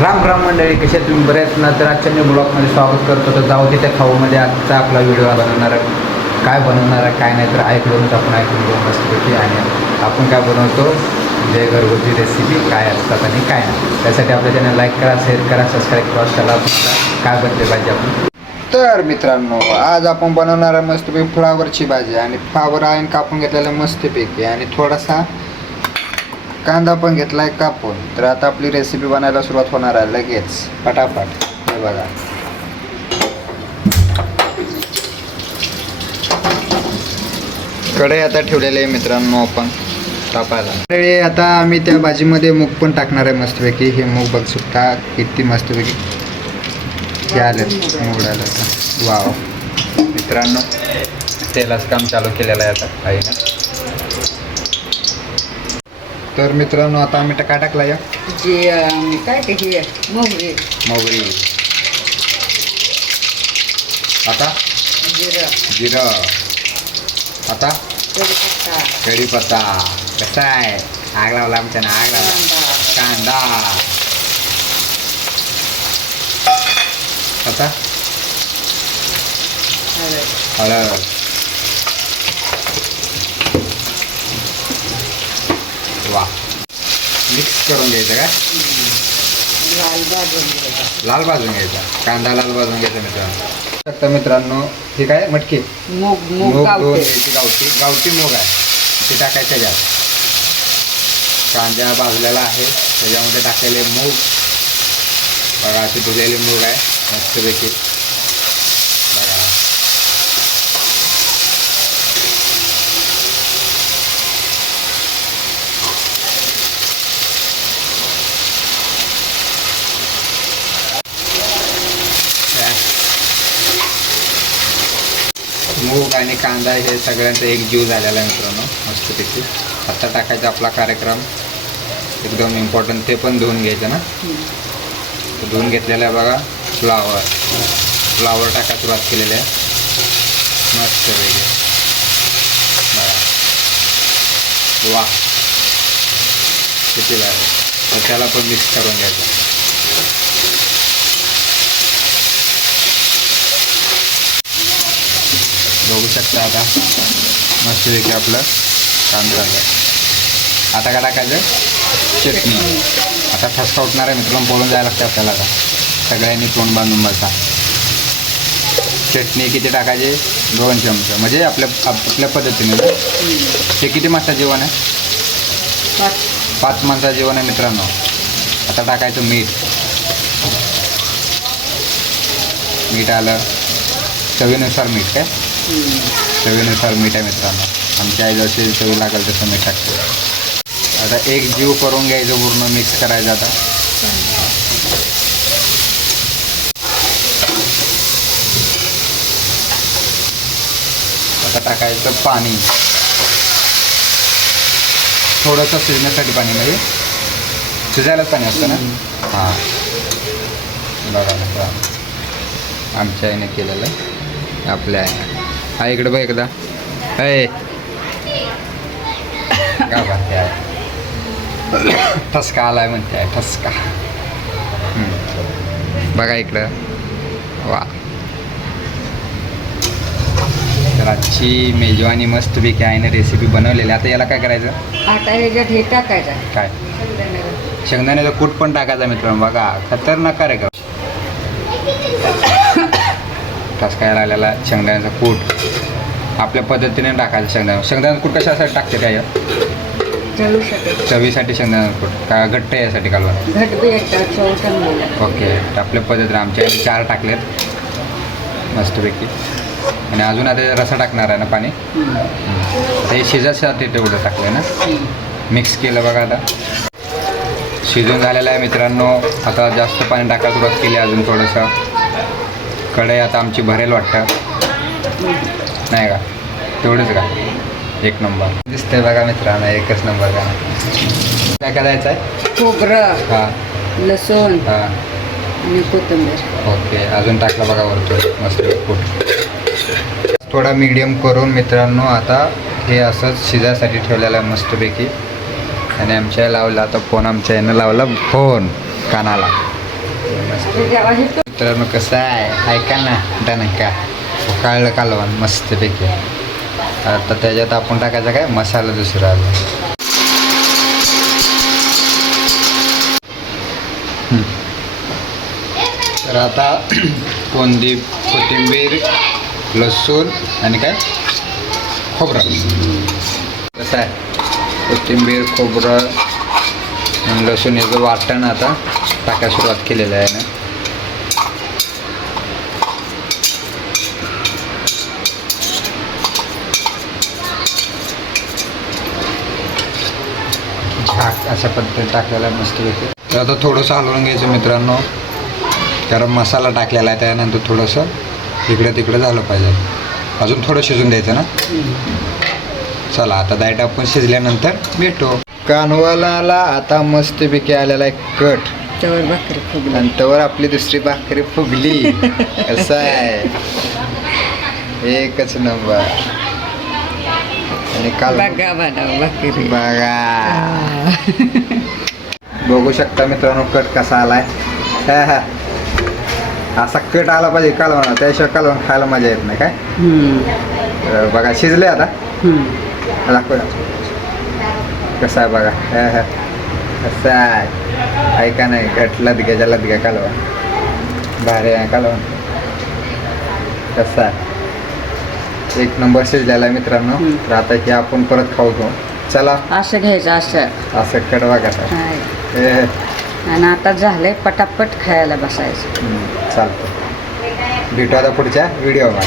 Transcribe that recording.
राम राम मंडळी, कशा तुम्ही बरेच ना. तर आजच्या मी ब्लॉगमध्ये स्वागत करतो. तर जाऊ तिथे खाऊमध्ये आजचा आपला व्हिडिओ बनवणार काय बनवणार काय नाही तर ऐकूनच आपण ऐकून घेऊ मस्तपैकी. आणि आपण काय बनवतो जे घरगुती रेसिपी काय असतात आणि काय नाही, त्यासाठी आपल्या चॅनल लाईक करा, शेअर करा, सबस्क्राईब करा. चला काय बनते पाहिजे आपण. तर मित्रांनो, आज आपण बनवणार आहे मस्तपैकी फ्लावरची भाजी. आणि फ्लावर आहे कापून घेतलेला मस्तपैकी, आणि थोडासा कांदा पण घेतलाय कापून. तर आता आपली रेसिपी बनायला सुरुवात होणार आहे लगेच फटाफट. हे बघा, कढई आता ठेवलेले आहे मित्रांनो आपण तापायला. कढई आता आम्ही त्या भाजीमध्ये मूग पण टाकणार आहे मस्तपैकी. हे मूग बघू शकता किती मस्तपैकी हे आले मूग आलं. वाव मित्रांनो, तेलाचं काम चालू केलेलं आहे आता आईनं. तर मित्रांनो, आता आम्ही काय टाकला या जे काय ते हे मोहरी मोहरी, आता जिरं, आता कढीपत्ता, कढीपत्ता. कसा आहे, आग लावला आमच्या ना, आग लावला. कांदा, आता हळद, वा मिक्स करून घ्यायचं काय, लाल भाजून घ्यायचा. लाल भाजून घ्यायचा, कांदा लाल भाजून घ्यायचा मित्रांनो. आता मित्रांनो हे काय मटकी मूग मूग मूग दोन गावठी. घ्यायची, गावठी मूग आहे ते टाकायचं त्यात. कांदा भाजलेला आहे त्याच्यामध्ये टाकलेले मूग बघा, असे धुलेले मूग आहे मस्तपैकी बघा. मूग आणि कांदा हे सगळ्यांचा एक जीव झालेला आहे मित्रांनो मस्तपैकी. आता टाकायचा आपला कार्यक्रम एकदम इम्पॉर्टंट, ते पण धुवून घ्यायचं ना. धुवून घेतलेलं आहे बघा फ्लावर टाका सुरुवात केलेलं आहे मस्तपैकी बघा. वा किती भारी. तर त्याला पण मिक्स करून घ्यायचं. बघू शकता आता मस्तपैकी आपलं काम चालू आहे. आता काय टाकायचं, चटणी. आता ठसका उठणार आहे मित्रांनो, बोलून जायला लागते आपल्याला. आता सगळ्यांनी तोंड बांधून बसा. चटणी किती टाकायचे, 2 चमचे, म्हणजे आपल्या पद्धतीने. हे किती माणसाचं जेवण आहे, 5 माणसाचं जेवण आहे मित्रांनो. आता टाकायचं मीठ आलं, चवीनुसार मीठ काय, चवीनुसार मीठ आहे मित्रांनो. आमच्या आई जशी चवी लागेल तसं मीठ टाकतो. आता एक जीव करून घ्यायचं, पूर्ण मिक्स करायचं. आता आता टाकायचं पाणी, थोडंसं शिजण्यासाठी पाणी, म्हणजे शिजायलाच पाणी असतं ना. हां बघा मित्रांनो, आमच्या आईने केलेलं आहे, आपल्या आईने. हा इकडे बघ एकदा, अय का म्हणते आहे, ठसका आलाय म्हणते आहे, ठसका. बघा इकडं, वा. तर आजची मेजवानी मस्तपैकी आईने रेसिपी बनवलेली. आता याला काय करायचं, आता ह्याच्यात हे टाकायचं काय शेंगदाण्याचा कूट पण टाकायचा मित्रांनो. बघा खतरनाक आहे का, ठसकायला आलेला शेंगदाण्याचा कूट आपल्या पद्धतीने टाकायचं. शेंगदाण्याचा कूट कशासाठी टाकते काय, चवीसाठी शेंगदाण्याचा कूट का घट्ट यासाठी कालवण, ओके. तर आपल्या पद्धतीने आमच्या 4 टाकलेत मस्तपैकी. आणि अजून आता रसा टाकणार आहे ना, पाणी. हे शिजासाठी तेवढं टाकलं ना, मिक्स केलं बघा. आता शिजून झालेलं आहे मित्रांनो. आता जास्त पाणी टाकायला सुरुवात केली, अजून थोडंसं. कढई आता आमची भरेल वाटतं, नाही का, तेवढंच का, एक नंबर दिसतंय बघा मित्रांनो, एकच नंबर का. काय करायचं आहे, खोबरं, हां, लसूण हां, आणि कोथिंबीर. ओके. अजून टाकला बघा वरतो मस्त कूट. थोडा मीडियम करून मित्रांनो आता हे असंच शिजायसाठी ठेवलेलं आहे मस्तपैकी. आणि आमच्या लावला आता फोन, आमच्या यानं लावला फोन कानाला. मस्त जेव्हा हे मित्रांनो कसं आहे ऐका ना डणका उकाळलं कालवण मस्तपैकी. आता त्याच्यात आपण टाकायचा काय मसाला दुसरा तर आता कोथिंबीर लसूण आणि काय खोबरं. कसं आहे कोथिंबीर खोबरं आणि लसूण याचं वाटण आता टाकायला सुरुवात केलेलं आहे ना. झाक अशा पद्धतीने टाकलेला आहे मस्तपैकी. तर आता थोडंसं हलवून घ्यायचं मित्रांनो, कारण मसाला टाकलेला आहे त्यानंतर थोडंसं इकडं तिकडं झालं पाहिजे. अजून थोडं शिजून द्यायचं ना. चला आता डायरेक्ट आपण शिजल्यानंतर भेटू. कानवाला आता मस्तपैकी आलेला आहे कट त्यावर भाकरी फुगली. नंतर आपली दुसरी भाकरी फुगली. कसं आहे एकच नंबर. आणि काल बघा बनव भाकरी. बघा बघू शकता मित्रांनो कट कसा आलाय. असा कट आला पाहिजे कालवण, त्याशिवाय कालवण खायला मजा येत नाही काय. तर बघा शिजले आता दाखव कसं आहे बघा. कसं आहे ऐका नाही कट लदग्याच्या लदग्या कालवण भारी आहे कालवण. कसं आहे एक नंबर शिजलेला आहे मित्रांनो. तर आता की आपण परत खाऊ घेऊ. चला असं घ्यायचं असं असं कडवा कसा हाय. आणि आता झालंय पटापट खायला बसायचं. चालतं. भेटू आता पुढच्या व्हिडिओमध्ये.